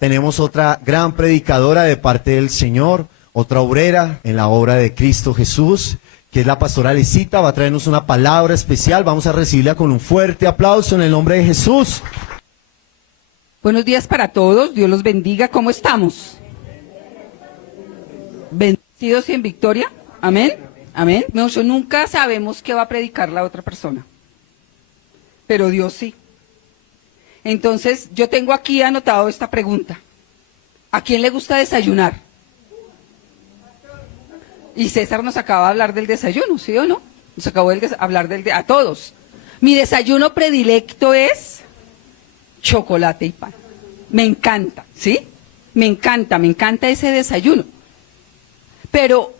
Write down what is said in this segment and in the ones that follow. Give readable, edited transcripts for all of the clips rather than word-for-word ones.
Tenemos otra gran predicadora de parte del Señor, otra obrera en la obra de Cristo Jesús, que es la pastora Lecita. Va a traernos una palabra especial. Vamos a recibirla con un fuerte aplauso en el nombre de Jesús. Buenos días para todos, Dios los bendiga. ¿Cómo estamos? ¿Bendecidos y en victoria? Amén. Amén. Nosotros nunca sabemos qué va a predicar la otra persona, pero Dios sí. Entonces, yo tengo aquí anotado esta pregunta. ¿A quién le gusta desayunar? Y César nos acaba de hablar del desayuno, ¿sí o no? Nos acabó de hablar a todos. Mi desayuno predilecto es chocolate y pan. Me encanta, ¿sí? Me encanta ese desayuno. Pero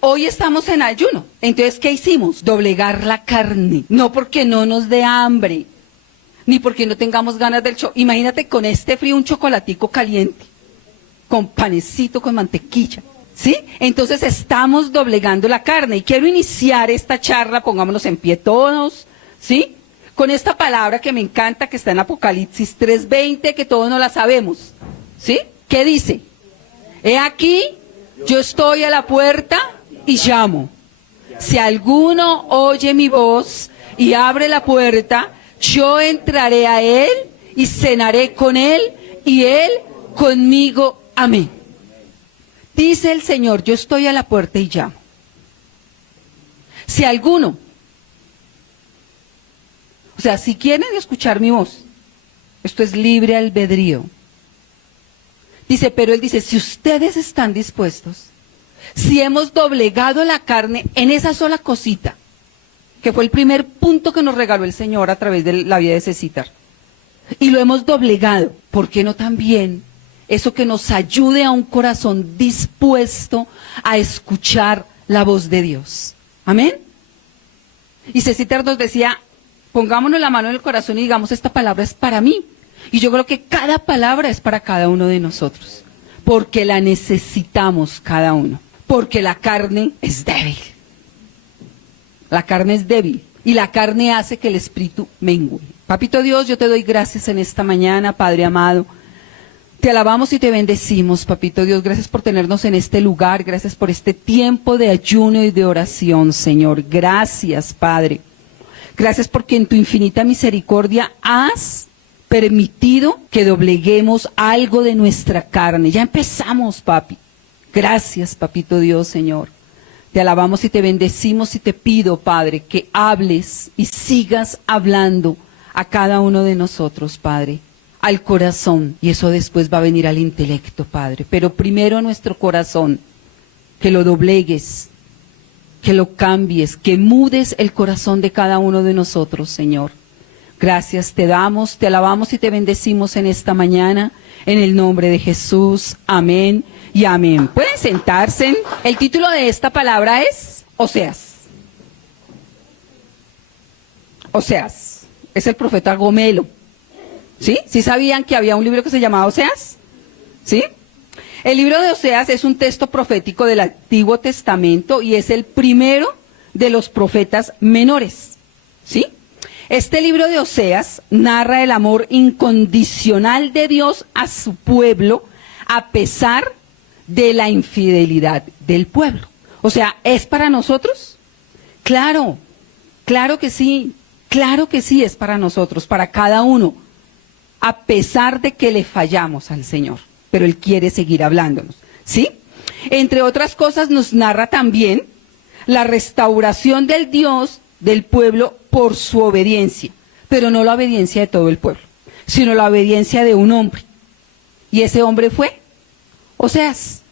hoy estamos en ayuno. Entonces, ¿qué hicimos? Doblegar la carne. No porque no nos dé hambre, ni porque no tengamos ganas del chocolate. Imagínate con este frío un chocolatico caliente, con panecito, con mantequilla, ¿sí? Entonces estamos doblegando la carne y quiero iniciar esta charla, pongámonos en pie todos, ¿sí? Con esta palabra que me encanta, que está en Apocalipsis 3:20, que todos no la sabemos, ¿sí? ¿Qué dice? He aquí, yo estoy a la puerta y llamo. Si alguno oye mi voz y abre la puerta, yo entraré a él y cenaré con él y él conmigo. Amén. Dice el Señor, yo estoy a la puerta y llamo. Si alguno, o sea, si quieren escuchar mi voz, esto es libre albedrío. Dice, pero él dice, si ustedes están dispuestos, si hemos doblegado la carne en esa sola cosita, que fue el primer punto que nos regaló el Señor a través de la vida de Cecitar, y lo hemos doblegado, ¿por qué no también eso que nos ayude a un corazón dispuesto a escuchar la voz de Dios? Amén. Y Cecitar nos decía, pongámonos la mano en el corazón y digamos, esta palabra es para mí. Y yo creo que cada palabra es para cada uno de nosotros, porque la necesitamos cada uno, porque la carne es débil. La carne es débil y la carne hace que el espíritu mengue. Papito Dios, yo te doy gracias en esta mañana, Padre amado. Te alabamos y te bendecimos, Papito Dios. Gracias por tenernos en este lugar. Gracias por este tiempo de ayuno y de oración, Señor. Gracias, Padre. Gracias porque en tu infinita misericordia has permitido que dobleguemos algo de nuestra carne. Ya empezamos, Papi. Gracias, Papito Dios, Señor. Te alabamos y te bendecimos y te pido, Padre, que hables y sigas hablando a cada uno de nosotros, Padre, al corazón, y eso después va a venir al intelecto, Padre, pero primero nuestro corazón, que lo doblegues, que lo cambies, que mudes el corazón de cada uno de nosotros, Señor. Gracias te damos, te alabamos y te bendecimos en esta mañana, en el nombre de Jesús. Amén y amén. Pueden sentarse. El título de esta palabra es Oseas. Oseas. Es el profeta Gomelo. ¿Sí? ¿Sí sabían que había un libro que se llamaba Oseas? ¿Sí? El libro de Oseas es un texto profético del Antiguo Testamento y es el primero de los profetas menores. ¿Sí? Este libro de Oseas narra el amor incondicional de Dios a su pueblo a pesar de la infidelidad del pueblo. O sea, ¿es para nosotros? Claro, claro que sí es para nosotros, para cada uno, a pesar de que le fallamos al Señor, pero Él quiere seguir hablándonos, ¿sí? Entre otras cosas nos narra también la restauración del Dios del pueblo por su obediencia, pero no la obediencia de todo el pueblo, sino la obediencia de un hombre. Y ese hombre fue Oseas.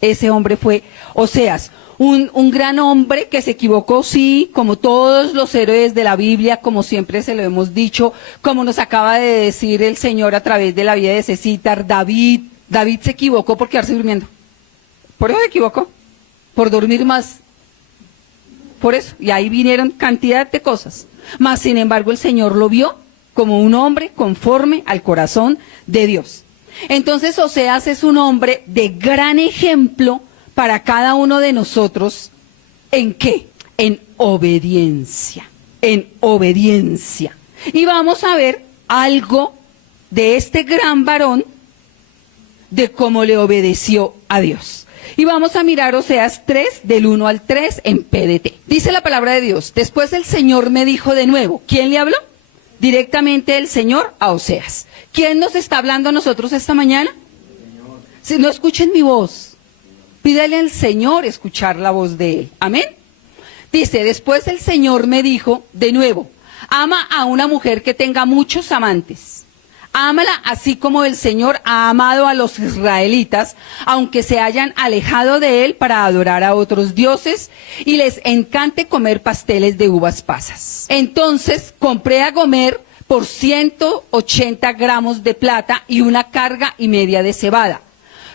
Ese hombre fue Oseas, un gran hombre que se equivocó, sí, como todos los héroes de la Biblia, como siempre se lo hemos dicho, como nos acaba de decir el Señor a través de la vida de Cecitar. David se equivocó por quedarse durmiendo. Por eso se equivocó, por dormir más. Por eso, y ahí vinieron cantidad de cosas. Mas, sin embargo, el Señor lo vio como un hombre conforme al corazón de Dios. Entonces, Oseas es un hombre de gran ejemplo para cada uno de nosotros. ¿En qué? En obediencia. En obediencia. Y vamos a ver algo de este gran varón de cómo le obedeció a Dios. Y vamos a mirar Oseas 3, del 1 al 3 en PDT. Dice la palabra de Dios: después el Señor me dijo de nuevo. ¿Quién le habló? Directamente el Señor a Oseas. ¿Quién nos está hablando a nosotros esta mañana? Si no escuchen mi voz, pídale al Señor escuchar la voz de Él. Amén. Dice: después el Señor me dijo de nuevo, ama a una mujer que tenga muchos amantes. Ámala así como el Señor ha amado a los israelitas, aunque se hayan alejado de Él para adorar a otros dioses y les encante comer pasteles de uvas pasas. Entonces compré a Gomer por 180 gramos de plata y una carga y media de cebada.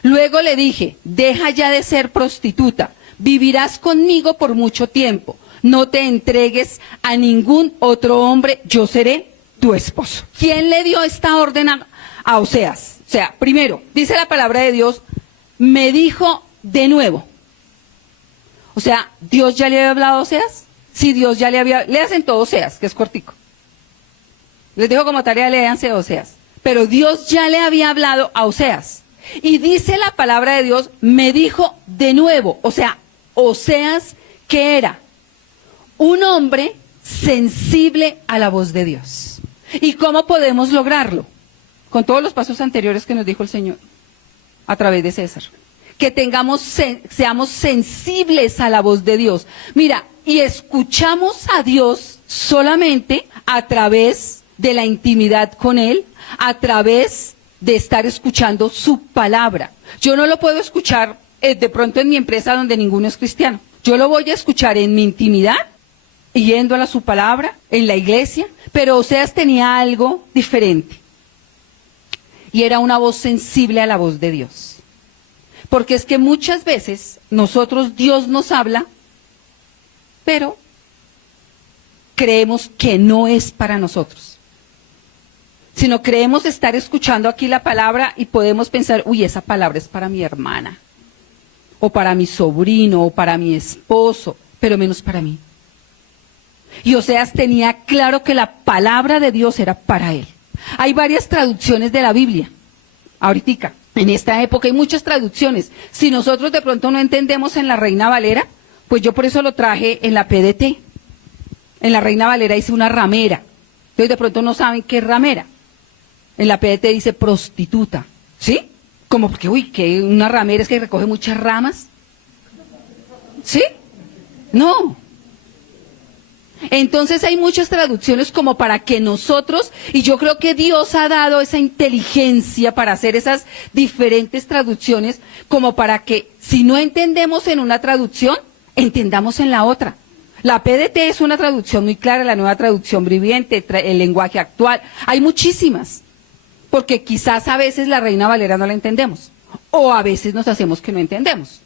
Luego le dije: deja ya de ser prostituta, vivirás conmigo por mucho tiempo, no te entregues a ningún otro hombre, yo seré tu esposo. ¿Quién le dio esta orden a Oseas? O sea, primero, dice la palabra de Dios, me dijo de nuevo. O sea, ¿Dios ya le había hablado a Oseas? Sí, Dios ya le había... Léanse todo Oseas, que es cortico. Les dejo como tarea, léanse Oseas. Pero Dios ya le había hablado a Oseas. Y dice la palabra de Dios, me dijo de nuevo. O sea, Oseas, ¿qué era? Un hombre sensible a la voz de Dios. ¿Y cómo podemos lograrlo? Con todos los pasos anteriores que nos dijo el Señor a través de César. Que seamos sensibles a la voz de Dios. Mira, y escuchamos a Dios solamente a través de la intimidad con Él, a través de estar escuchando su palabra. Yo no lo puedo escuchar de pronto en mi empresa donde ninguno es cristiano. Yo lo voy a escuchar en mi intimidad, yendo a su palabra, en la iglesia, pero Oseas tenía algo diferente. Y era una voz sensible a la voz de Dios. Porque es que muchas veces nosotros, Dios nos habla, pero creemos que no es para nosotros. Sino creemos estar escuchando aquí la palabra y podemos pensar, uy, esa palabra es para mi hermana, o para mi sobrino, o para mi esposo, pero menos para mí. Y Oseas tenía claro que la palabra de Dios era para él. Hay varias traducciones de la Biblia. Ahorita, en esta época hay muchas traducciones. Si nosotros de pronto no entendemos en la Reina Valera, pues yo por eso lo traje en la PDT. En la Reina Valera dice una ramera. Entonces de pronto no saben qué es ramera. En la PDT dice prostituta. ¿Sí? Como porque, uy, que una ramera es que recoge muchas ramas. ¿Sí? No. Entonces hay muchas traducciones como para que nosotros, y yo creo que Dios ha dado esa inteligencia para hacer esas diferentes traducciones, como para que si no entendemos en una traducción, entendamos en la otra. La PDT es una traducción muy clara, la Nueva Traducción Viviente, el lenguaje actual, hay muchísimas, porque quizás a veces la Reina Valera no la entendemos, o a veces nos hacemos que no entendemos.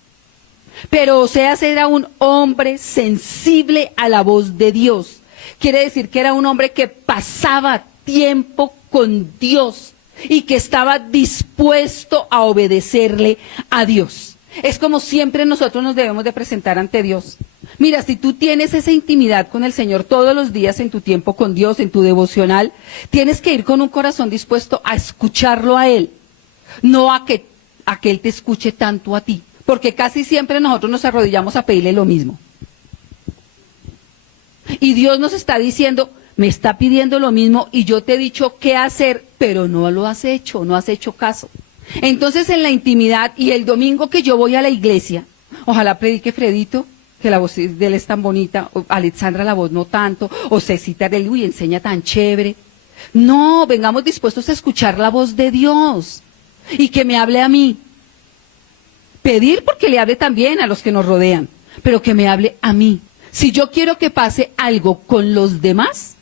Pero Oseas era un hombre sensible a la voz de Dios. Quiere decir que era un hombre que pasaba tiempo con Dios y que estaba dispuesto a obedecerle a Dios. Es como siempre nosotros nos debemos de presentar ante Dios. Mira, si tú tienes esa intimidad con el Señor todos los días en tu tiempo con Dios, en tu devocional, tienes que ir con un corazón dispuesto a escucharlo a Él, no a que Él te escuche tanto a ti. Porque casi siempre nosotros nos arrodillamos a pedirle lo mismo. Y Dios nos está diciendo, me está pidiendo lo mismo y yo te he dicho qué hacer, pero no lo has hecho, no has hecho caso. Entonces en la intimidad y el domingo que yo voy a la iglesia, ojalá predique Fredito, que la voz de él es tan bonita, o Alexandra la voz no tanto, o Cecita de él, uy, enseña tan chévere. No, vengamos dispuestos a escuchar la voz de Dios y que me hable a mí. Pedir porque le hable también a los que nos rodean, pero que me hable a mí. Si yo quiero que pase algo con los demás,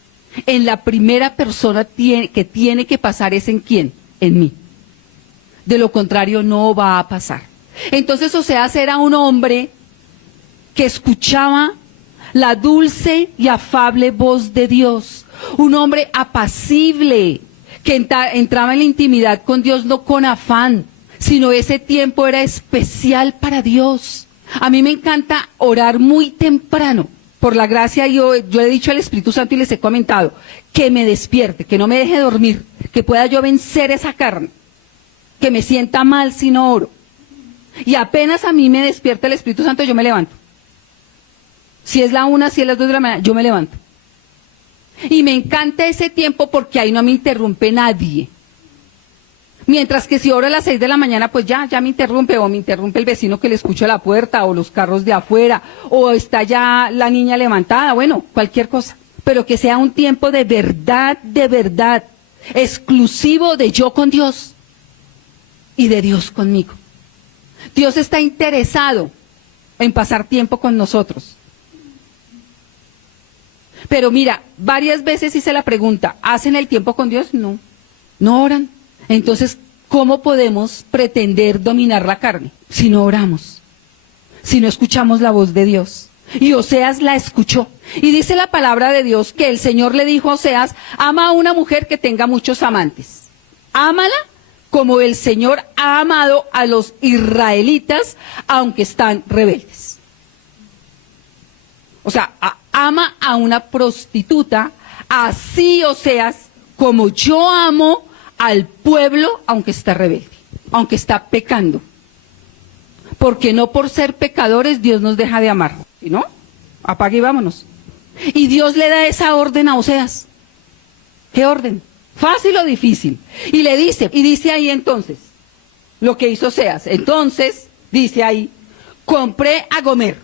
en la primera persona que tiene que pasar es en quién, en mí. De lo contrario no va a pasar. Entonces Oseas era un hombre que escuchaba la dulce y afable voz de Dios, un hombre apacible, que entraba en la intimidad con Dios no con afán, sino ese tiempo era especial para Dios. A mí me encanta orar muy temprano. Por la gracia yo he dicho al Espíritu Santo y les he comentado, que me despierte, que no me deje dormir, que pueda yo vencer esa carne, que me sienta mal si no oro. Y apenas a mí me despierta el Espíritu Santo, yo me levanto. Si es la 1, si es las 2 de la mañana, yo me levanto. Y me encanta ese tiempo porque ahí no me interrumpe nadie. Mientras que si oro a las 6 de la mañana, pues ya me interrumpe, o me interrumpe el vecino que le escucha la puerta, o los carros de afuera, o está ya la niña levantada, bueno, cualquier cosa. Pero que sea un tiempo de verdad, exclusivo de yo con Dios y de Dios conmigo. Dios está interesado en pasar tiempo con nosotros. Pero mira, varias veces hice la pregunta, ¿hacen el tiempo con Dios? No, no oran. Entonces, ¿cómo podemos pretender dominar la carne si no oramos? Si no escuchamos la voz de Dios. Y Oseas la escuchó. Y dice la palabra de Dios que el Señor le dijo a Oseas, ama a una mujer que tenga muchos amantes. Ámala como el Señor ha amado a los israelitas, aunque están rebeldes. O sea, ama a una prostituta, así Oseas, como yo amo al pueblo, aunque está rebelde, aunque está pecando. Porque no por ser pecadores Dios nos deja de amar, ¿sí no? Apague y vámonos. Y Dios le da esa orden a Oseas. ¿Qué orden? ¿Fácil o difícil? Y le dice, y dice ahí entonces, lo que hizo Oseas. Entonces, dice ahí, compré a Gomer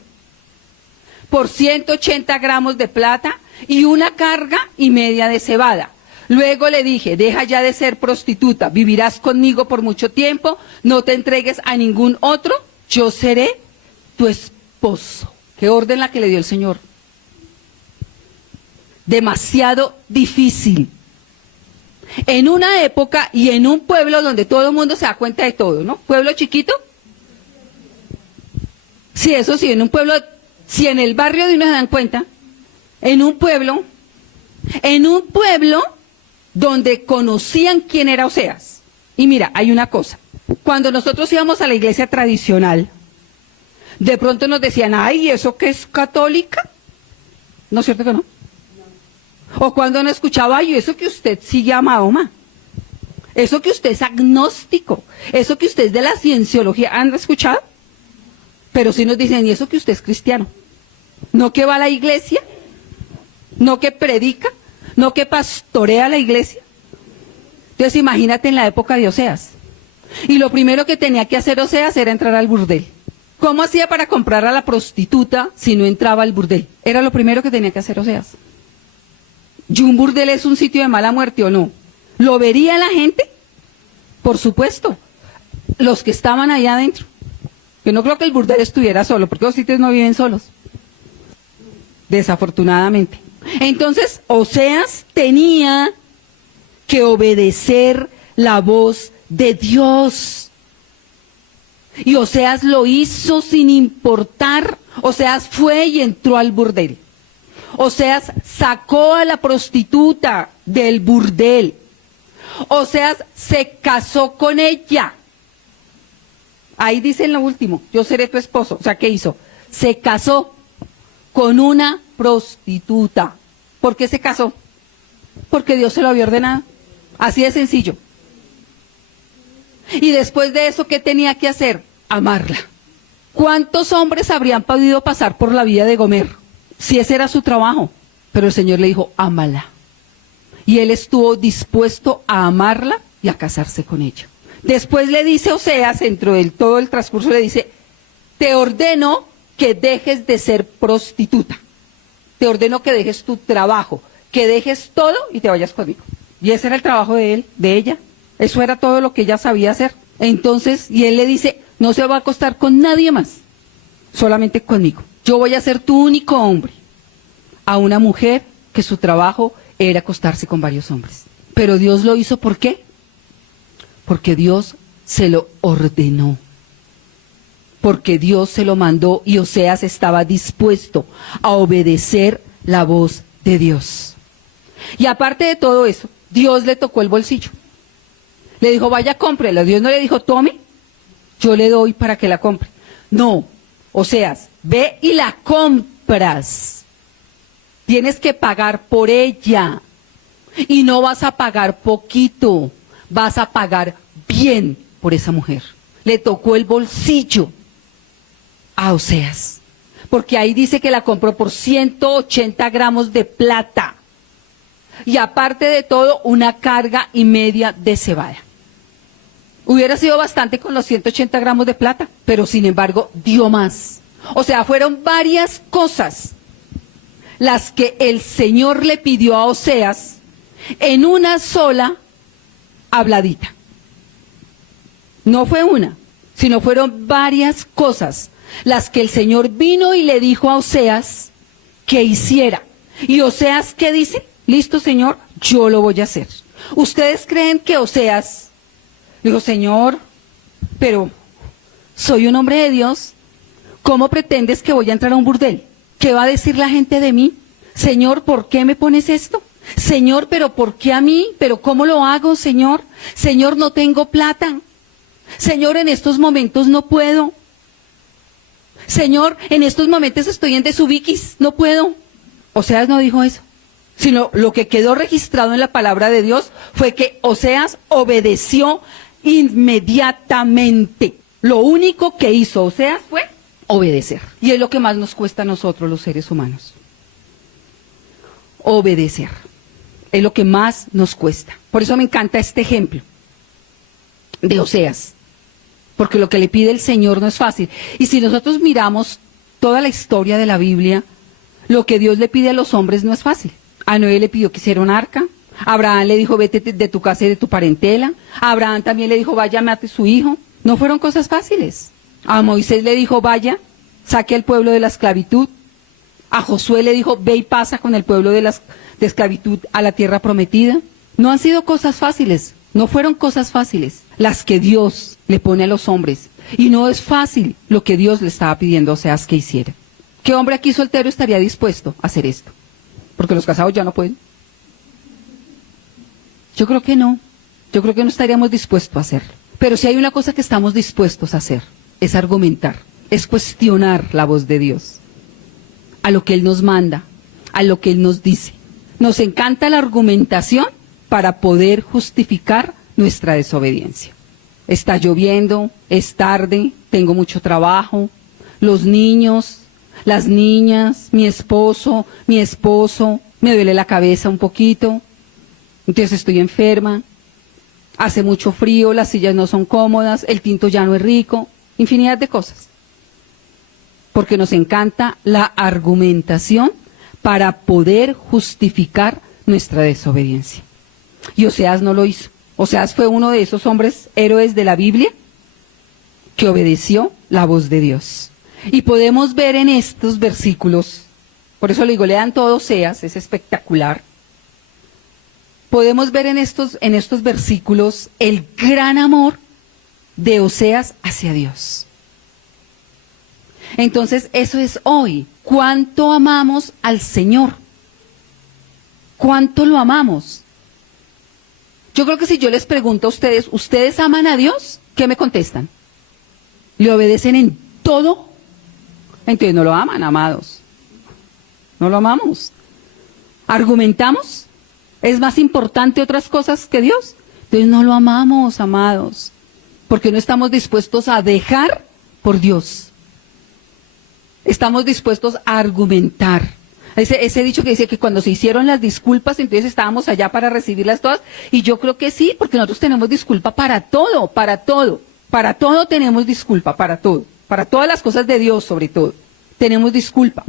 por 180 gramos de plata y 1,5 cargas de cebada. Luego le dije, deja ya de ser prostituta, vivirás conmigo por mucho tiempo, no te entregues a ningún otro, yo seré tu esposo. ¿Qué orden la que le dio el Señor? Demasiado difícil. En una época y en un pueblo donde todo el mundo se da cuenta de todo, ¿no? ¿Pueblo chiquito? Sí, eso sí, en un pueblo, si en el barrio de uno se dan cuenta, en un pueblo donde conocían quién era Oseas. Y mira, hay una cosa, cuando nosotros íbamos a la iglesia tradicional, de pronto nos decían, ay, ¿eso qué es católica? ¿No es cierto que no? O cuando no escuchaba, ay, eso que usted sigue a Mahoma, eso que usted es agnóstico, eso que usted es de la cienciología, ¿han escuchado? Pero sí nos dicen, y eso que usted es cristiano, no que va a la iglesia, no que predica, no que pastorea la iglesia. Entonces imagínate en la época de Oseas. Y lo primero que tenía que hacer Oseas era entrar al burdel. ¿Cómo hacía para comprar a la prostituta si no entraba al burdel? Era lo primero que tenía que hacer Oseas. ¿Y un burdel es un sitio de mala muerte o no? ¿Lo vería la gente? Por supuesto. Los que estaban allá adentro. Yo no creo que el burdel estuviera solo, porque los sitios no viven solos. Desafortunadamente. Entonces, Oseas tenía que obedecer la voz de Dios. Y Oseas lo hizo sin importar. Oseas fue y entró al burdel. Oseas sacó a la prostituta del burdel. Oseas se casó con ella. Ahí dice en lo último, yo seré tu esposo. O sea, ¿qué hizo? Se casó con una prostituta. ¿Por qué se casó? Porque Dios se lo había ordenado. Así de sencillo. Y después de eso, ¿qué tenía que hacer? Amarla. ¿Cuántos hombres habrían podido pasar por la vida de Gomer? Si ese era su trabajo. Pero el Señor le dijo, ámala. Y él estuvo dispuesto a amarla y a casarse con ella. Después le dice Oseas, dentro de todo el transcurso, le dice, te ordeno que dejes de ser prostituta. Te ordeno que dejes tu trabajo, que dejes todo y te vayas conmigo. Y ese era el trabajo de él, de ella. Eso era todo lo que ella sabía hacer. Entonces, y él le dice, no se va a acostar con nadie más, solamente conmigo. Yo voy a ser tu único hombre. A una mujer que su trabajo era acostarse con varios hombres. Pero Dios lo hizo, ¿por qué? Porque Dios se lo ordenó. Porque Dios se lo mandó y Oseas estaba dispuesto a obedecer la voz de Dios. Y aparte de todo eso, Dios le tocó el bolsillo. Le dijo, vaya, cómprela. Dios no le dijo, tome, yo le doy para que la compre. No, Oseas, ve y la compras. Tienes que pagar por ella. Y no vas a pagar poquito, vas a pagar bien, por esa mujer. Le tocó el bolsillo a Oseas, porque ahí dice que la compró por 180 gramos de plata y aparte de todo una carga y media de cebada. Hubiera sido bastante con los 180 gramos de plata, pero sin embargo dio más. O sea, fueron varias cosas las que el Señor le pidió a Oseas en una sola habladita. No fue una, sino fueron varias cosas las que el Señor vino y le dijo a Oseas que hiciera. Y Oseas, ¿qué dice? Listo, Señor, yo lo voy a hacer. ¿Ustedes creen que Oseas dijo, Señor, pero soy un hombre de Dios, ¿cómo pretendes que voy a entrar a un burdel? ¿Qué va a decir la gente de mí? Señor, ¿por qué me pones esto? Señor, ¿pero por qué a mí? ¿Pero cómo lo hago, Señor? Señor, no tengo plata. Señor, en estos momentos no puedo. Señor, en estos momentos estoy en desubiquis, no puedo. Oseas no dijo eso, sino lo que quedó registrado en la palabra de Dios fue que Oseas obedeció inmediatamente. Lo único que hizo Oseas fue obedecer. Y es lo que más nos cuesta a nosotros los seres humanos. Obedecer. Es lo que más nos cuesta. Por eso me encanta este ejemplo de Oseas. Porque lo que le pide el Señor no es fácil. Y si nosotros miramos toda la historia de la Biblia, lo que Dios le pide a los hombres no es fácil. A Noé le pidió que hiciera un arca. A Abraham le dijo, vete de tu casa y de tu parentela. A Abraham también le dijo, vaya, mate a su hijo. No fueron cosas fáciles. A Moisés le dijo, vaya, saque al pueblo de la esclavitud. A Josué le dijo, ve y pasa con el pueblo de esclavitud a la tierra prometida. No han sido cosas fáciles. No fueron cosas fáciles las que Dios le pone a los hombres. Y no es fácil lo que Dios le estaba pidiendo a Oseas que hiciera. ¿Qué hombre aquí soltero estaría dispuesto a hacer esto? Porque los casados ya no pueden. Yo creo que no. Yo creo que no estaríamos dispuestos a hacerlo. Pero si hay una cosa que estamos dispuestos a hacer, es argumentar, es cuestionar la voz de Dios. A lo que Él nos manda, a lo que Él nos dice. Nos encanta la argumentación para poder justificar nuestra desobediencia. Está lloviendo, es tarde, tengo mucho trabajo, los niños, las niñas, mi esposo, me duele la cabeza un poquito, entonces estoy enferma, hace mucho frío, las sillas no son cómodas, el tinto ya no es rico, infinidad de cosas. Porque nos encanta la argumentación para poder justificar nuestra desobediencia. Y Oseas no lo hizo. Oseas fue uno de esos hombres héroes de la Biblia que obedeció la voz de Dios. Y podemos ver en estos versículos, por eso le digo, lean todo Oseas, es espectacular. Podemos ver en estos versículos el gran amor de Oseas hacia Dios. Entonces, eso es hoy. ¿Cuánto amamos al Señor? ¿Cuánto lo amamos? Yo creo que si yo les pregunto a ustedes, ¿ustedes aman a Dios? ¿Qué me contestan? ¿Le obedecen en todo? Entonces no lo aman, amados. No lo amamos. ¿Argumentamos? ¿Es más importante otras cosas que Dios? Entonces no lo amamos, amados. Porque no estamos dispuestos a dejar por Dios. Estamos dispuestos a argumentar. Ese dicho que dice que cuando se hicieron las disculpas, entonces estábamos allá para recibirlas todas. Y yo creo que sí, porque nosotros tenemos disculpa para todo, para todo. Para todo tenemos disculpa, para todo. Para todas las cosas de Dios, sobre todo. Tenemos disculpa.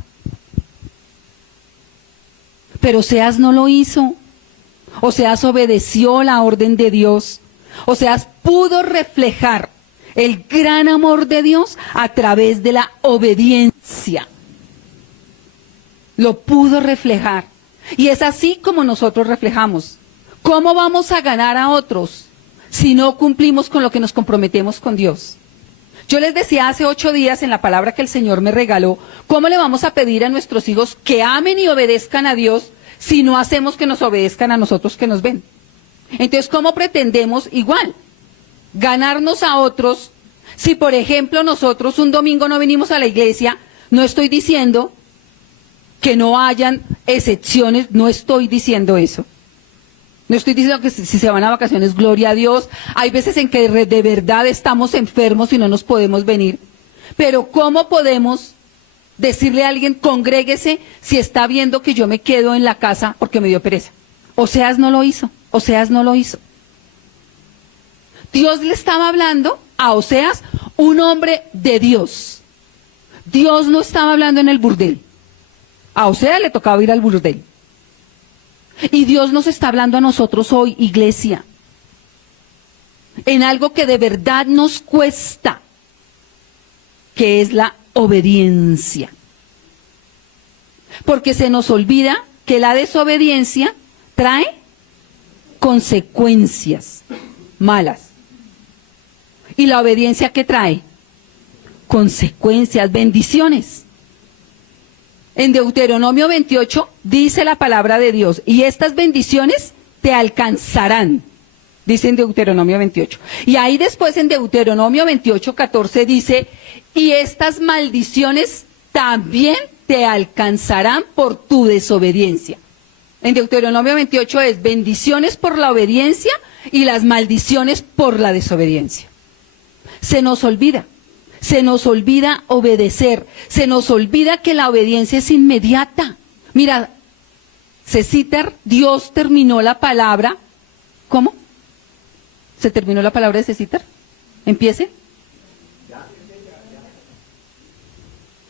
Pero Oseas no lo hizo. Oseas obedeció la orden de Dios. Oseas pudo reflejar el gran amor de Dios a través de la obediencia. Lo pudo reflejar. Y es así como nosotros reflejamos. ¿Cómo vamos a ganar a otros si no cumplimos con lo que nos comprometemos con Dios? Yo les decía hace 8 días en la palabra que el Señor me regaló, ¿cómo le vamos a pedir a nuestros hijos que amen y obedezcan a Dios si no hacemos que nos obedezcan a nosotros que nos ven? Entonces, ¿cómo pretendemos igual ganarnos a otros si, por ejemplo, nosotros un domingo no venimos a la iglesia? No estoy diciendo que no hayan excepciones, no estoy diciendo eso. No estoy diciendo que si se van a vacaciones, gloria a Dios. Hay veces en que de verdad estamos enfermos y no nos podemos venir. Pero ¿cómo podemos decirle a alguien, congréguese, si está viendo que yo me quedo en la casa porque me dio pereza? Oseas no lo hizo. Oseas no lo hizo. Dios le estaba hablando a Oseas, un hombre de Dios. Dios no estaba hablando en el burdel. A Oseas le tocaba ir al burdel. Y Dios nos está hablando a nosotros hoy, iglesia, en algo que de verdad nos cuesta, que es la obediencia. Porque se nos olvida que la desobediencia trae consecuencias malas. ¿Y la obediencia qué trae? Consecuencias, bendiciones. En Deuteronomio 28 dice la palabra de Dios, y estas bendiciones te alcanzarán, dice en Deuteronomio 28. Y ahí después en Deuteronomio 28:14 dice, y estas maldiciones también te alcanzarán por tu desobediencia. En Deuteronomio 28 es bendiciones por la obediencia y las maldiciones por la desobediencia. Se nos olvida obedecer, se nos olvida que la obediencia es inmediata. Mira, Cecíter, Dios terminó la palabra, ¿cómo? ¿Se terminó la palabra de Cecíter? Empiece.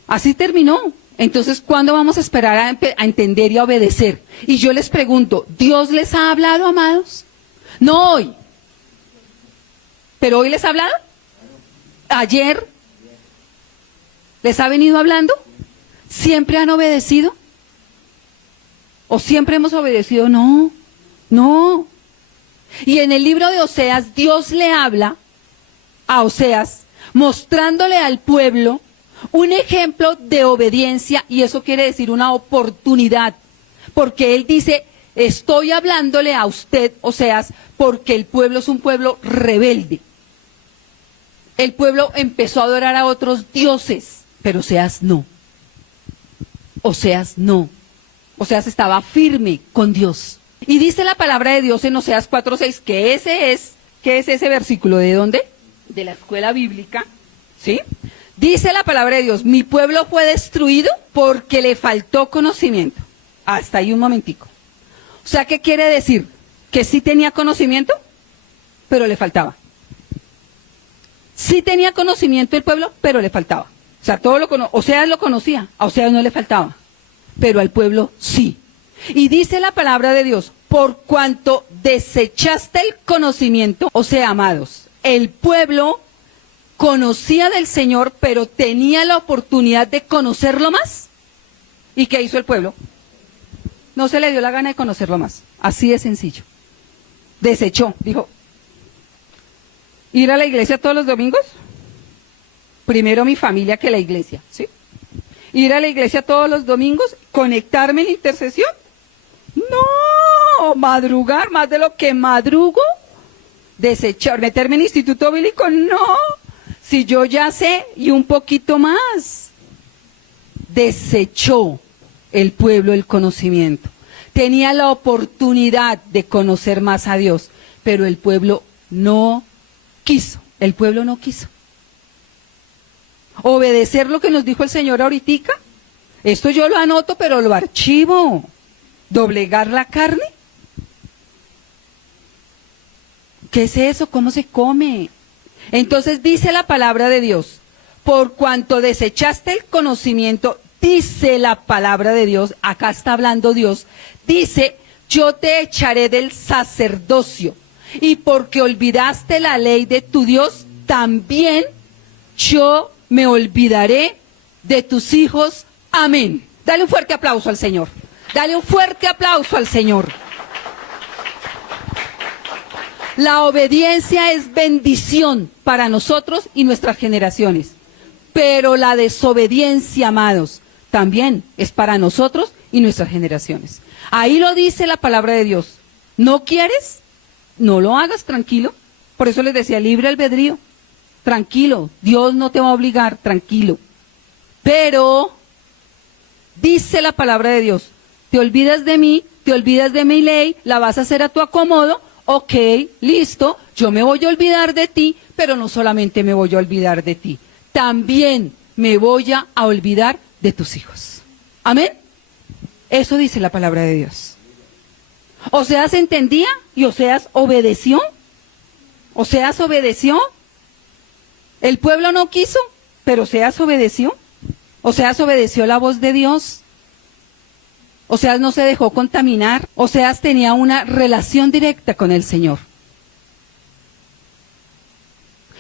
Así terminó. Entonces, ¿cuándo vamos a esperar a entender y a obedecer? Y yo les pregunto, ¿Dios les ha hablado, amados? No hoy. ¿Pero hoy les ha hablado? ¿Ayer? ¿Les ha venido hablando? ¿Siempre han obedecido? ¿O siempre hemos obedecido? No, no. Y en el libro de Oseas, Dios le habla a Oseas, mostrándole al pueblo un ejemplo de obediencia, y eso quiere decir una oportunidad, porque él dice, estoy hablándole a usted, Oseas, porque el pueblo es un pueblo rebelde. El pueblo empezó a adorar a otros dioses, pero Oseas no. Oseas no. Oseas estaba firme con Dios. Y dice la palabra de Dios en Oseas 4:6, que ¿qué es ese versículo? ¿De dónde? De la escuela bíblica, ¿sí? Dice la palabra de Dios, mi pueblo fue destruido porque le faltó conocimiento. Hasta ahí un momentico. O sea, ¿qué quiere decir? Que sí tenía conocimiento, pero le faltaba. Sí tenía conocimiento el pueblo, pero le faltaba. O sea, Oseas lo conocía, a Oseas no le faltaba, pero al pueblo sí. Y dice la palabra de Dios, por cuanto desechaste el conocimiento, o sea, amados, el pueblo conocía del Señor, pero tenía la oportunidad de conocerlo más. ¿Y qué hizo el pueblo? No se le dio la gana de conocerlo más. Así de sencillo. Desechó, dijo, ir a la iglesia todos los domingos, primero mi familia que la iglesia, ¿sí? Ir a la iglesia todos los domingos, conectarme en la intercesión, no, madrugar más de lo que madrugo, desechar, meterme en el instituto bíblico, no, si yo ya sé y un poquito más. Desechó el pueblo el conocimiento. Tenía la oportunidad de conocer más a Dios, pero el pueblo no quiso. El pueblo no quiso. Obedecer lo que nos dijo el Señor ahoritica. Esto yo lo anoto, pero lo archivo. Doblegar la carne. ¿Qué es eso? ¿Cómo se come? Entonces dice la palabra de Dios, por cuanto desechaste el conocimiento, dice la palabra de Dios, acá está hablando Dios, dice, yo te echaré del sacerdocio, y porque olvidaste la ley de tu Dios, también yo me olvidaré de tus hijos. Amén. Dale un fuerte aplauso al Señor. Dale un fuerte aplauso al Señor. La obediencia es bendición para nosotros y nuestras generaciones. Pero la desobediencia, amados, también es para nosotros y nuestras generaciones. Ahí lo dice la palabra de Dios. ¿No quieres? No lo hagas, tranquilo. Por eso les decía, libre albedrío. Tranquilo, Dios no te va a obligar, tranquilo. Pero, dice la palabra de Dios, te olvidas de mí te olvidas de mi ley, la vas a hacer a tu acomodo, ok, listo, yo me voy a olvidar de ti, pero no solamente me voy a olvidar de ti, también me voy a olvidar de tus hijos. Amén. Eso dice la palabra de Dios. Oseas entendía y Oseas obedeció. Oseas obedeció. El pueblo no quiso, pero Oseas obedeció. Oseas obedeció la voz de Dios. Oseas no se dejó contaminar. Oseas tenía una relación directa con el Señor.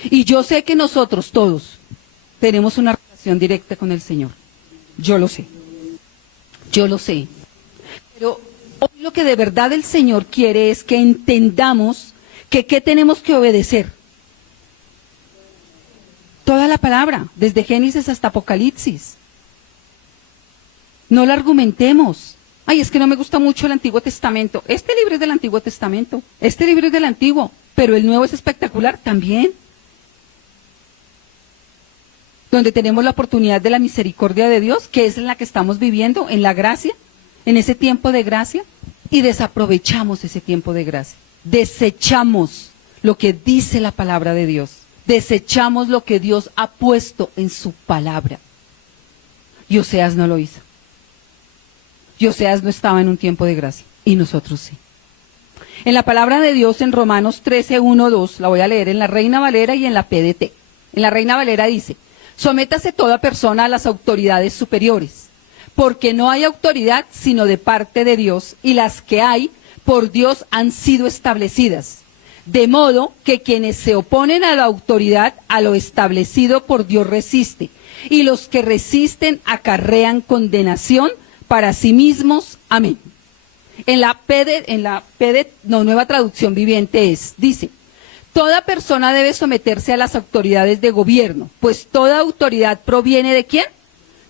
Y yo sé que nosotros todos tenemos una relación directa con el Señor. Yo lo sé. Yo lo sé. Pero hoy lo que de verdad el Señor quiere es que entendamos que ¿qué tenemos que obedecer? Toda la palabra, desde Génesis hasta Apocalipsis. No la argumentemos. Ay, es que no me gusta mucho el Antiguo Testamento. Este libro es del Antiguo Testamento. Este libro es del Antiguo, pero el Nuevo es espectacular también. Donde tenemos la oportunidad de la misericordia de Dios, que es en la que estamos viviendo, en la gracia, en ese tiempo de gracia, y desaprovechamos ese tiempo de gracia. Desechamos lo que dice la palabra de Dios. Desechamos lo que Dios ha puesto en su palabra. Y Oseas no lo hizo. Y Oseas no estaba en un tiempo de gracia, y nosotros sí. En la palabra de Dios en Romanos 13, 1, 2, la voy a leer en la Reina Valera y en la PDT. En la Reina Valera dice: sométase toda persona a las autoridades superiores, porque no hay autoridad sino de parte de Dios, y las que hay por Dios han sido establecidas. De modo que quienes se oponen a la autoridad, a lo establecido por Dios resiste, y los que resisten acarrean condenación para sí mismos. Amén. En la Nueva Traducción Viviente dice: toda persona debe someterse a las autoridades de gobierno, pues toda autoridad proviene ¿de quién?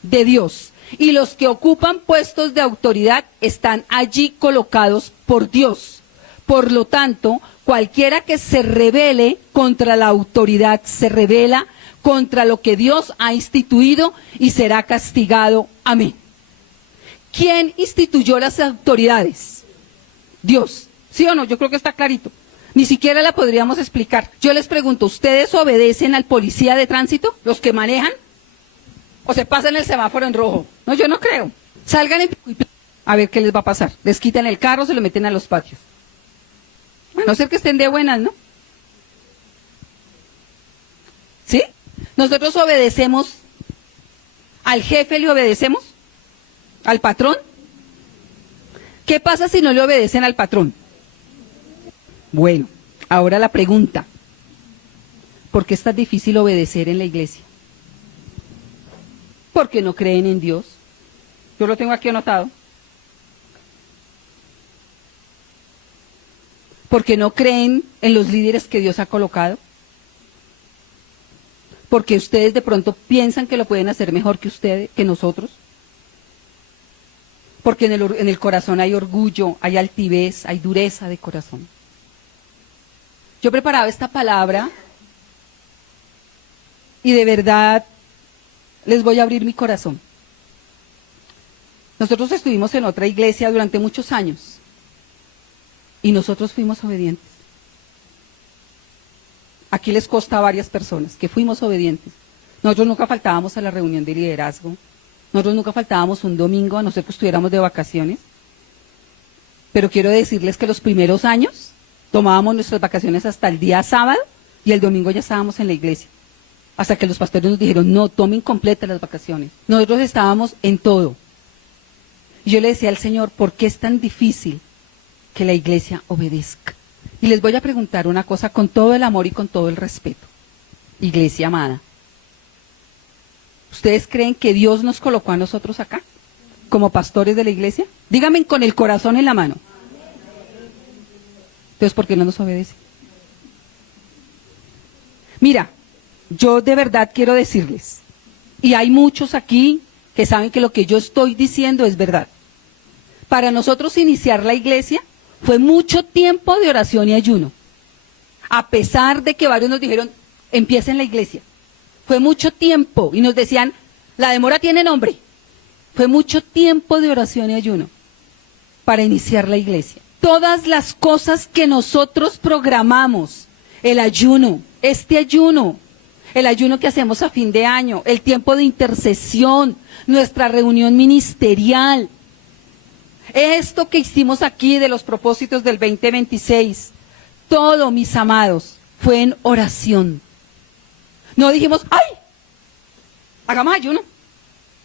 De Dios. Y los que ocupan puestos de autoridad están allí colocados por Dios. Por lo tanto, cualquiera que se rebele contra la autoridad se rebela contra lo que Dios ha instituido y será castigado. Amén. ¿Quién instituyó las autoridades? Dios. ¿Sí o no? Yo creo que está clarito. Ni siquiera la podríamos explicar. Yo les pregunto, ¿ustedes obedecen al policía de tránsito, los que manejan? ¿O se pasan el semáforo en rojo? No, yo no creo. Salgan en pico y placa, a ver qué les va a pasar. Les quitan el carro, se lo meten a los patios. A no ser que estén de buenas, ¿no? ¿Sí? Nosotros obedecemos al jefe, ¿le obedecemos? ¿Al patrón? ¿Qué pasa si no le obedecen al patrón? Bueno, ahora la pregunta: ¿por qué es tan difícil obedecer en la iglesia? Porque no creen en Dios. Yo lo tengo aquí anotado. Porque no creen en los líderes que Dios ha colocado. Porque ustedes de pronto piensan que lo pueden hacer mejor que ustedes, que nosotros. Porque en el corazón hay orgullo, hay altivez, hay dureza de corazón. Yo preparaba esta palabra y de verdad les voy a abrir mi corazón. Nosotros estuvimos en otra iglesia durante muchos años y nosotros fuimos obedientes. Aquí les consta a varias personas que fuimos obedientes. Nosotros nunca faltábamos a la reunión de liderazgo. Nosotros nunca faltábamos un domingo, a no ser que estuviéramos de vacaciones. Pero quiero decirles que los primeros años tomábamos nuestras vacaciones hasta el día sábado y el domingo ya estábamos en la iglesia. Hasta que los pastores nos dijeron: no, tomen completas las vacaciones. Nosotros estábamos en todo. Y yo le decía al Señor: ¿por qué es tan difícil que la iglesia obedezca? Y les voy a preguntar una cosa con todo el amor y con todo el respeto. Iglesia amada, ¿ustedes creen que Dios nos colocó a nosotros acá como pastores de la iglesia? Díganme con el corazón en la mano. Entonces, ¿por qué no nos obedece? Mira, yo de verdad quiero decirles, y hay muchos aquí que saben que lo que yo estoy diciendo es verdad. Para nosotros iniciar la iglesia fue mucho tiempo de oración y ayuno. A pesar de que varios nos dijeron: empiecen la iglesia. Fue mucho tiempo y nos decían: la demora tiene nombre. Fue mucho tiempo de oración y ayuno. para iniciar la iglesia. Todas las cosas que nosotros programamos, el ayuno, el ayuno que hacemos a fin de año, el tiempo de intercesión, nuestra reunión ministerial, esto que hicimos aquí de los propósitos del 2026, todo, mis amados, fue en oración. No dijimos, ¡ay! Hagamos ayuno.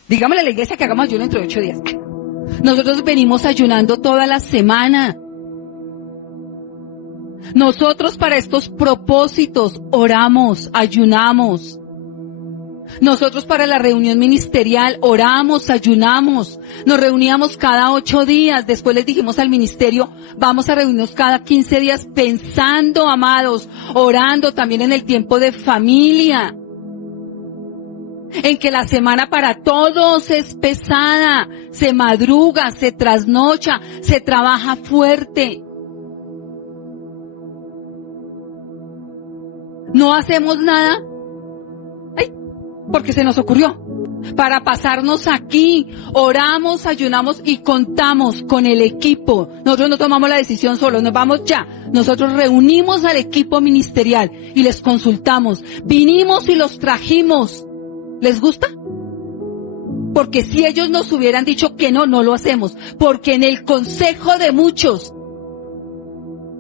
Digámosle a la iglesia que hagamos ayuno dentro de 8 días. Nosotros venimos ayunando toda la semana. Nosotros para estos propósitos oramos, ayunamos. Nosotros para la reunión ministerial oramos, ayunamos. Nos reuníamos cada 8 días. Después les dijimos al ministerio, vamos a reunirnos cada 15 días pensando, amados, orando también en el tiempo de familia. En que la semana para todos es pesada, se madruga, se trasnocha, se trabaja fuerte. No hacemos nada, porque se nos ocurrió, para pasarnos aquí. Oramos, ayunamos y contamos con el equipo. Nosotros no tomamos la decisión solos, nos vamos ya. Nosotros reunimos al equipo ministerial y les consultamos. Vinimos y los trajimos. ¿Les gusta? Porque si ellos nos hubieran dicho que no, no lo hacemos. Porque en el consejo de muchos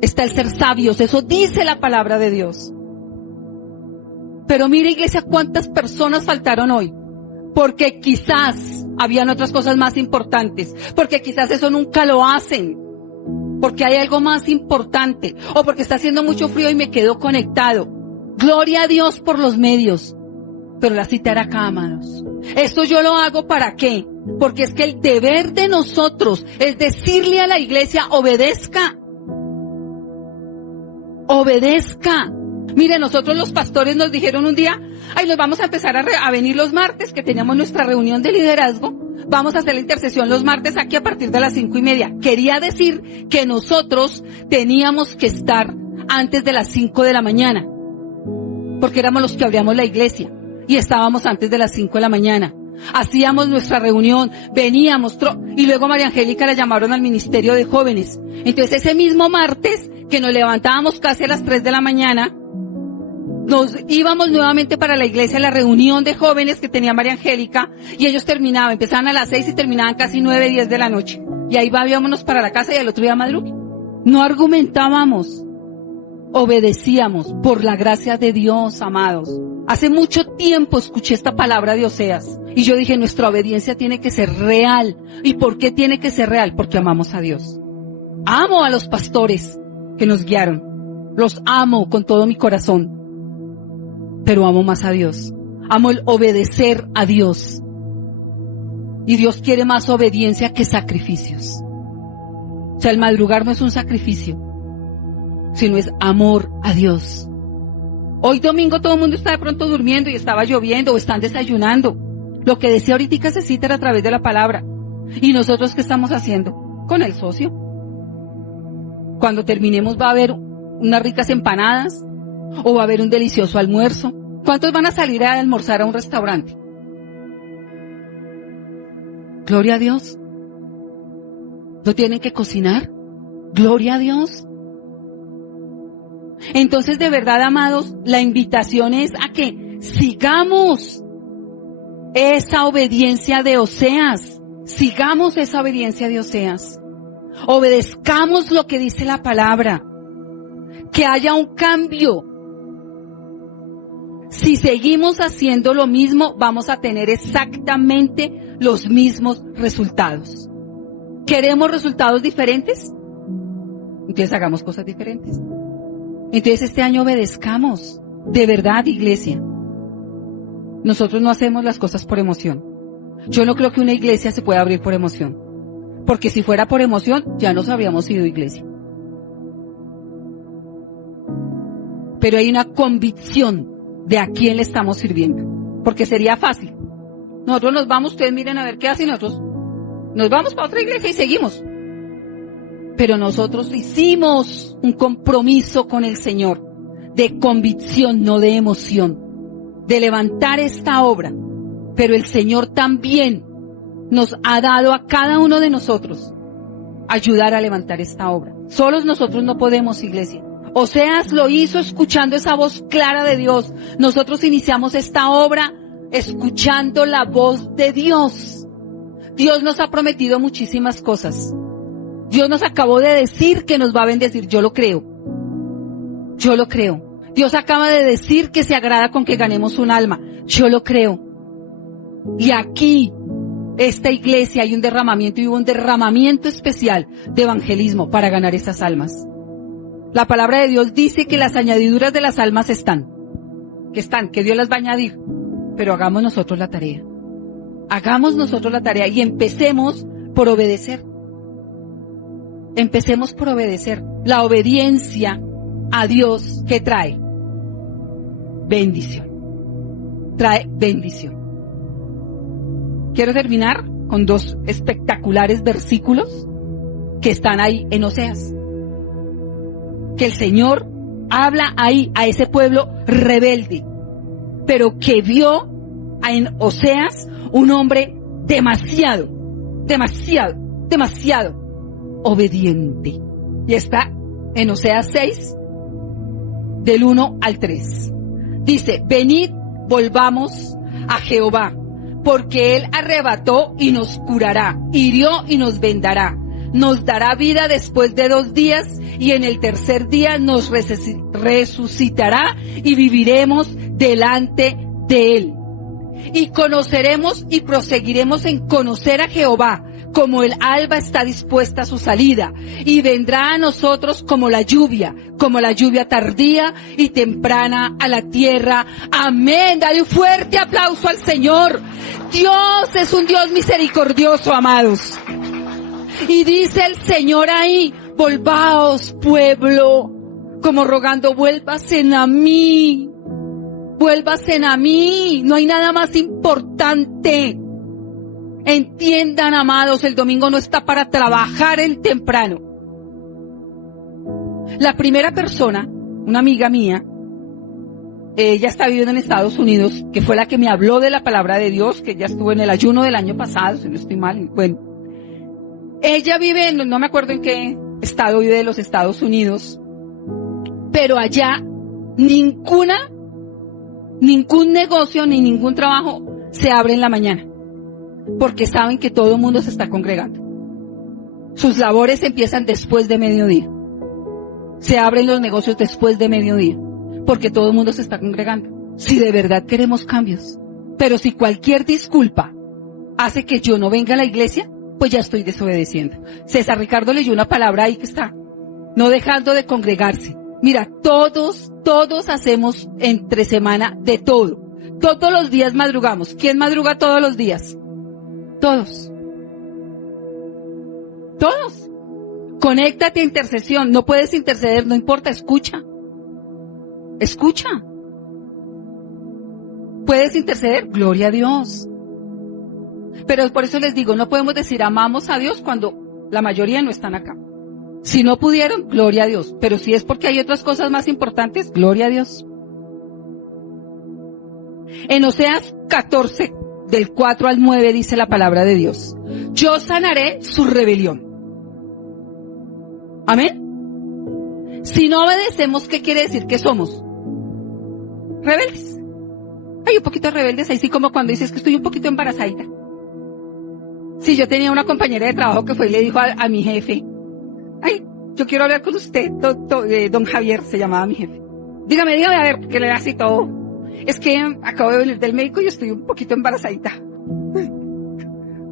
está el ser sabios. Eso dice la palabra de Dios. Pero mire, iglesia, cuántas personas faltaron hoy. Porque quizás habían otras cosas más importantes. Porque quizás eso nunca lo hacen. Porque hay algo más importante. O porque está haciendo mucho frío y me quedo conectado. Gloria a Dios por los medios. Pero la cita era acá, amados. Esto yo lo hago ¿para qué? Porque es que el deber de nosotros es decirle a la iglesia, obedezca. Obedezca. Mire, nosotros los pastores nos dijeron un día, ay, nos vamos a empezar a venir los martes, que teníamos nuestra reunión de liderazgo. Vamos a hacer la intercesión los martes aquí a partir de las 5:30. Quería decir que nosotros teníamos que estar antes de las 5 de la mañana. Porque éramos los que abríamos la iglesia. Y estábamos antes de las 5 de la mañana. Hacíamos nuestra reunión, veníamos, y luego María Angélica la llamaron al ministerio de jóvenes. Entonces ese mismo martes, que nos levantábamos casi a las 3 de la mañana, nos íbamos nuevamente para la iglesia, la reunión de jóvenes que tenía María Angélica, y ellos empezaban a las 6 y terminaban casi 9, 10 de la noche. Y ahí vámonos para la casa y al otro día madrugue. No argumentábamos, obedecíamos por la gracia de Dios, amados. Hace mucho tiempo escuché esta palabra de Oseas y yo dije, nuestra obediencia tiene que ser real. ¿Y por qué tiene que ser real? Porque amamos a Dios. Amo a los pastores que nos guiaron. Los amo con todo mi corazón. Pero amo más a Dios. Amo el obedecer a Dios. Y Dios quiere más obediencia que sacrificios. O sea, el madrugar no es un sacrificio, sino es amor a Dios. Hoy domingo todo el mundo está de pronto durmiendo y estaba lloviendo o están desayunando. Lo que decía ahorita Cecita era a través de la palabra. ¿Y nosotros qué estamos haciendo? Con el socio. Cuando terminemos va a haber unas ricas empanadas o va a haber un delicioso almuerzo. ¿Cuántos van a salir a almorzar a un restaurante? Gloria a Dios. ¿No tienen que cocinar? Gloria a Dios. Entonces, de verdad, amados, la invitación es a que sigamos esa obediencia de Oseas. Sigamos esa obediencia de Oseas. Obedezcamos lo que dice la palabra. Que haya un cambio. Si seguimos haciendo lo mismo, vamos a tener exactamente los mismos resultados. ¿Queremos resultados diferentes? Entonces hagamos cosas diferentes. Entonces este año obedezcamos, de verdad, iglesia. Nosotros no hacemos las cosas por emoción. Yo no creo que una iglesia se pueda abrir por emoción. Porque si fuera por emoción, ya nos habríamos sido iglesia. Pero hay una convicción de a quién le estamos sirviendo. Porque sería fácil. Nosotros nos vamos, ustedes miren a ver qué hacen, nosotros nos vamos para otra iglesia y seguimos. Pero nosotros hicimos un compromiso con el Señor de convicción, no de emoción, de levantar esta obra. Pero el Señor también nos ha dado a cada uno de nosotros ayudar a levantar esta obra. Solos nosotros no podemos, iglesia. Oseas lo hizo escuchando esa voz clara de Dios. Nosotros iniciamos esta obra escuchando la voz de Dios. Dios nos ha prometido muchísimas cosas. Dios nos acabó de decir que nos va a bendecir. Yo lo creo. Yo lo creo. Dios acaba de decir que se agrada con que ganemos un alma. Yo lo creo. Y aquí, esta iglesia, hay un derramamiento y hubo un derramamiento especial de evangelismo para ganar esas almas. La palabra de Dios dice que las añadiduras de las almas están, que Dios las va a añadir. Pero hagamos nosotros la tarea. Hagamos nosotros la tarea y empecemos por obedecer. Empecemos por obedecer. La obediencia a Dios, ¿qué trae? Bendición. Trae bendición. Quiero terminar con 2 espectaculares versículos que están ahí en Oseas. Que el Señor habla ahí a ese pueblo rebelde, pero que vio en Oseas un hombre demasiado obediente. Y está en Oseas 6, del 1 al 3. Dice, venid, volvamos a Jehová, porque Él arrebató y nos curará, hirió y nos vendará, nos dará vida después de 2 días, y en el tercer día nos resucitará y viviremos delante de Él. Y conoceremos y proseguiremos en conocer a Jehová, como el alba está dispuesta a su salida, y vendrá a nosotros como la lluvia tardía y temprana a la tierra. Amén. Dale un fuerte aplauso al Señor. Dios es un Dios misericordioso, amados. Y dice el Señor ahí, volvaos, pueblo, como rogando, vuélvasen a mí. Vuélvasen a mí. No hay nada más importante. Entiendan, amados, el domingo no está para trabajar en temprano. La primera persona, una amiga mía, ella está viviendo en Estados Unidos, que fue la que me habló de la palabra de Dios, que ya estuvo en el ayuno del año pasado, si no estoy mal. Bueno, ella vive en, no me acuerdo en qué estado vive de los Estados Unidos, pero allá ningún negocio ni ningún trabajo se abre en la mañana, porque saben que todo el mundo se está congregando. Sus labores empiezan después de mediodía. Se abren los negocios después de mediodía, porque todo el mundo se está congregando. Si de verdad queremos cambios. Pero si cualquier disculpa hace que yo no venga a la iglesia, pues ya estoy desobedeciendo. César Ricardo leyó una palabra ahí que está, no dejando de congregarse. Mira, todos hacemos entre semana de todo. Todos los días madrugamos. ¿Quién madruga todos los días? Todos. Conéctate a intercesión. No puedes interceder, no importa, escucha. ¿Puedes interceder? Gloria a Dios. Pero por eso les digo, no podemos decir amamos a Dios cuando la mayoría no están acá. Si no pudieron, gloria a Dios. Pero si es porque hay otras cosas más importantes, gloria a Dios. En Oseas 14, del 4 al 9, dice la palabra de Dios. Yo sanaré su rebelión. Amén. Si no obedecemos, ¿qué quiere decir que somos? Rebeldes. Hay un poquito rebeldes, así como cuando dices que estoy un poquito embarazadita. Si yo tenía una compañera de trabajo que fue y le dijo a mi jefe, ay, yo quiero hablar con usted, don Javier, se llamaba mi jefe. Dígame, a ver, porque le da así todo. Es que acabo de venir del médico y estoy un poquito embarazadita.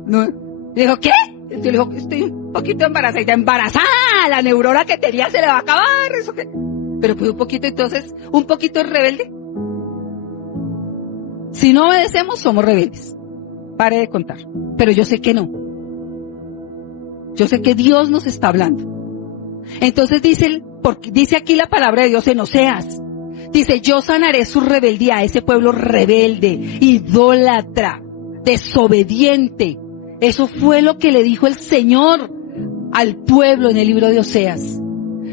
No. Le dijo, ¿qué? Yo le dijo, estoy un poquito embarazadita. Embarazada, la neurona que tenía se le va a acabar, eso que. Pero pues un poquito, entonces, un poquito es rebelde. Si no obedecemos, somos rebeldes. Pare de contar. Pero yo sé que no. Yo sé que Dios nos está hablando. Entonces dice aquí la palabra de Dios en Oseas. Dice, yo sanaré su rebeldía a ese pueblo rebelde, idólatra, desobediente. Eso fue lo que le dijo el Señor al pueblo en el libro de Oseas.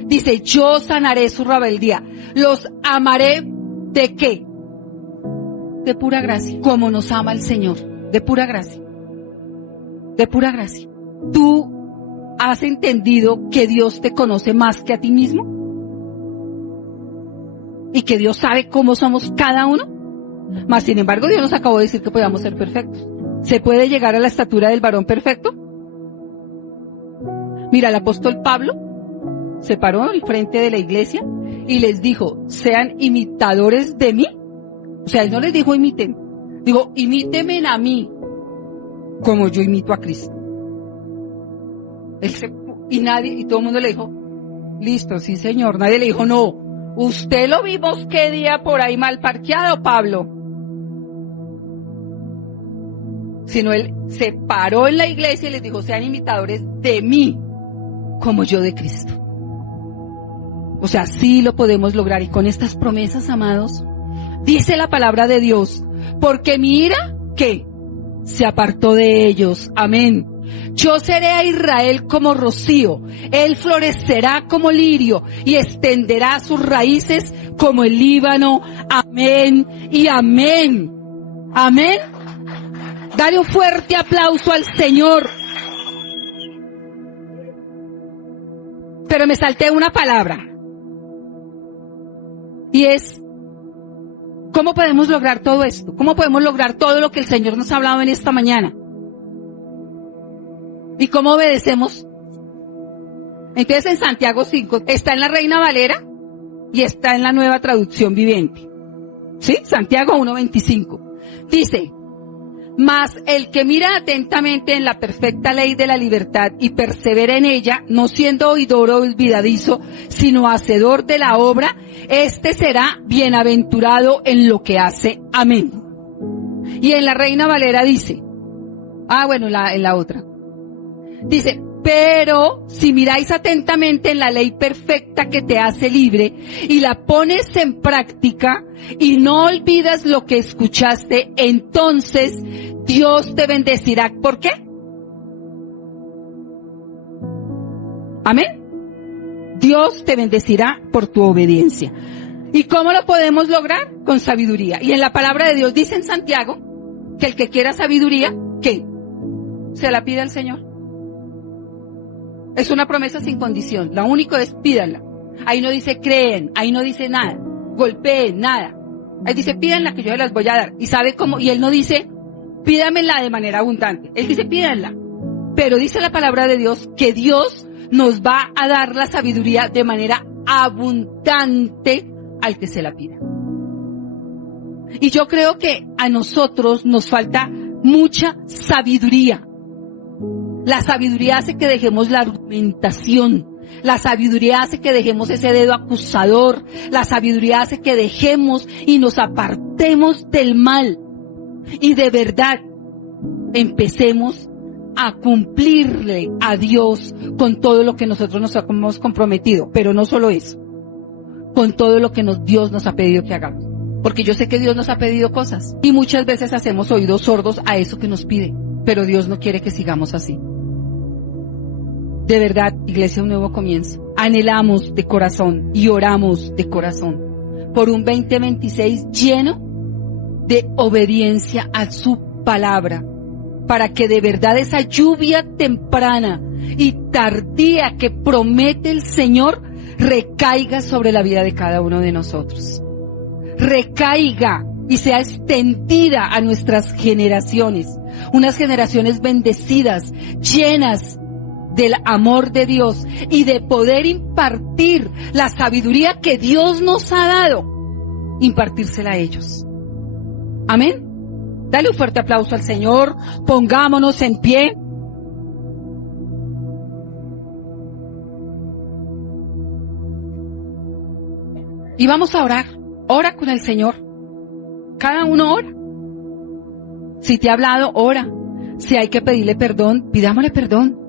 Dice, yo sanaré su rebeldía. Los amaré, ¿de qué? De pura gracia. Como nos ama el Señor. De pura gracia. De pura gracia. Tú ¿has entendido que Dios te conoce más que a ti mismo? Y que Dios sabe cómo somos cada uno. Mas, sin embargo, Dios nos acabó de decir que podíamos ser perfectos. ¿Se puede llegar a la estatura del varón perfecto? Mira, el apóstol Pablo se paró al frente de la iglesia y les dijo, sean imitadores de mí. O sea, él no les dijo imiten. Digo, imítenme a mí como yo imito a Cristo. Y todo el mundo le dijo, listo, sí señor. Nadie le dijo, no, usted lo vimos qué día por ahí mal parqueado, Pablo. Sino él se paró en la iglesia y les dijo, sean imitadores de mí, como yo de Cristo. O sea, sí lo podemos lograr. Y con estas promesas, amados, dice la palabra de Dios, porque mi ira, ¿qué? Se apartó de ellos. Amén. Yo seré a Israel como rocío, él florecerá como lirio y extenderá sus raíces como el Líbano. Amén y amén. Amén. Dale un fuerte aplauso al Señor. Pero me salté una palabra. Y es, ¿cómo podemos lograr todo esto? ¿Cómo podemos lograr todo lo que el Señor nos ha hablado en esta mañana? ¿Y cómo obedecemos? Entonces en Santiago 5, está en la Reina Valera y está en la Nueva Traducción Viviente. ¿Sí? Santiago 1:25. Dice, mas el que mira atentamente en la perfecta ley de la libertad y persevera en ella, no siendo oidor o olvidadizo, sino hacedor de la obra, este será bienaventurado en lo que hace. Amén. Y en la Reina Valera dice, en la otra. Dice, pero si miráis atentamente en la ley perfecta que te hace libre y la pones en práctica y no olvidas lo que escuchaste, entonces Dios te bendecirá. ¿Por qué? Amén. Dios te bendecirá por tu obediencia. ¿Y cómo lo podemos lograr? Con sabiduría. Y en la palabra de Dios dice en Santiago que el que quiera sabiduría, ¿qué? Se la pide al Señor. Es una promesa sin condición. Lo único es pídanla. Ahí no dice creen, ahí no dice nada, golpeen, nada. Ahí dice pídanla que yo se las voy a dar. Y sabe cómo, y él no dice pídamela de manera abundante. Él dice pídanla. Pero dice la palabra de Dios que Dios nos va a dar la sabiduría de manera abundante al que se la pida. Y yo creo que a nosotros nos falta mucha sabiduría. La sabiduría hace que dejemos la argumentación. La sabiduría hace que dejemos ese dedo acusador. La sabiduría hace que dejemos y nos apartemos del mal. Y de verdad, empecemos a cumplirle a Dios con todo lo que nosotros nos hemos comprometido. Pero no solo eso, con todo lo que Dios nos ha pedido que hagamos. Porque yo sé que Dios nos ha pedido cosas. Y muchas veces hacemos oídos sordos a eso que nos pide. Pero Dios no quiere que sigamos así. De verdad, Iglesia Un Nuevo Comienzo, anhelamos de corazón y oramos de corazón por un 2026 lleno de obediencia a su palabra, para que de verdad esa lluvia temprana y tardía que promete el Señor recaiga sobre la vida de cada uno de nosotros. Recaiga y sea extendida a nuestras generaciones, unas generaciones bendecidas, llenas del amor de Dios y de poder impartir la sabiduría que Dios nos ha dado, impartírsela a ellos. Amén. Dale un fuerte aplauso al Señor, pongámonos en pie. Y vamos a orar. Ora con el Señor. Cada uno ora. Si te ha hablado, ora. Si hay que pedirle perdón, pidámosle perdón.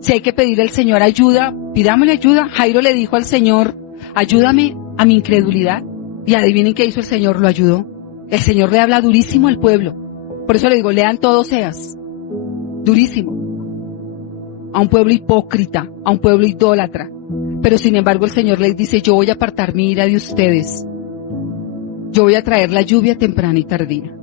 Si hay que pedirle al Señor ayuda, pidámosle ayuda. Jairo le dijo al Señor, ayúdame a mi incredulidad. Y adivinen qué hizo el Señor, lo ayudó. El Señor le habla durísimo al pueblo. Por eso le digo, lean todo Oseas. Durísimo. A un pueblo hipócrita, a un pueblo idólatra. Pero sin embargo el Señor les dice, yo voy a apartar mi ira de ustedes. Yo voy a traer la lluvia temprana y tardía.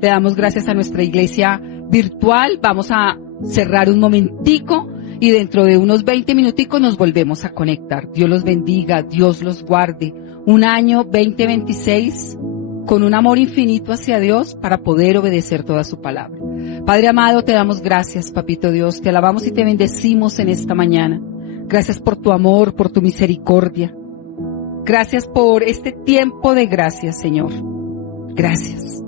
Le damos gracias a nuestra iglesia virtual. Vamos a cerrar un momentico y dentro de unos 20 minuticos nos volvemos a conectar. Dios los bendiga, Dios los guarde. Un año 2026 con un amor infinito hacia Dios para poder obedecer toda su palabra. Padre amado, te damos gracias, papito Dios. Te alabamos y te bendecimos en esta mañana. Gracias por tu amor, por tu misericordia. Gracias por este tiempo de gracia, Señor. Gracias.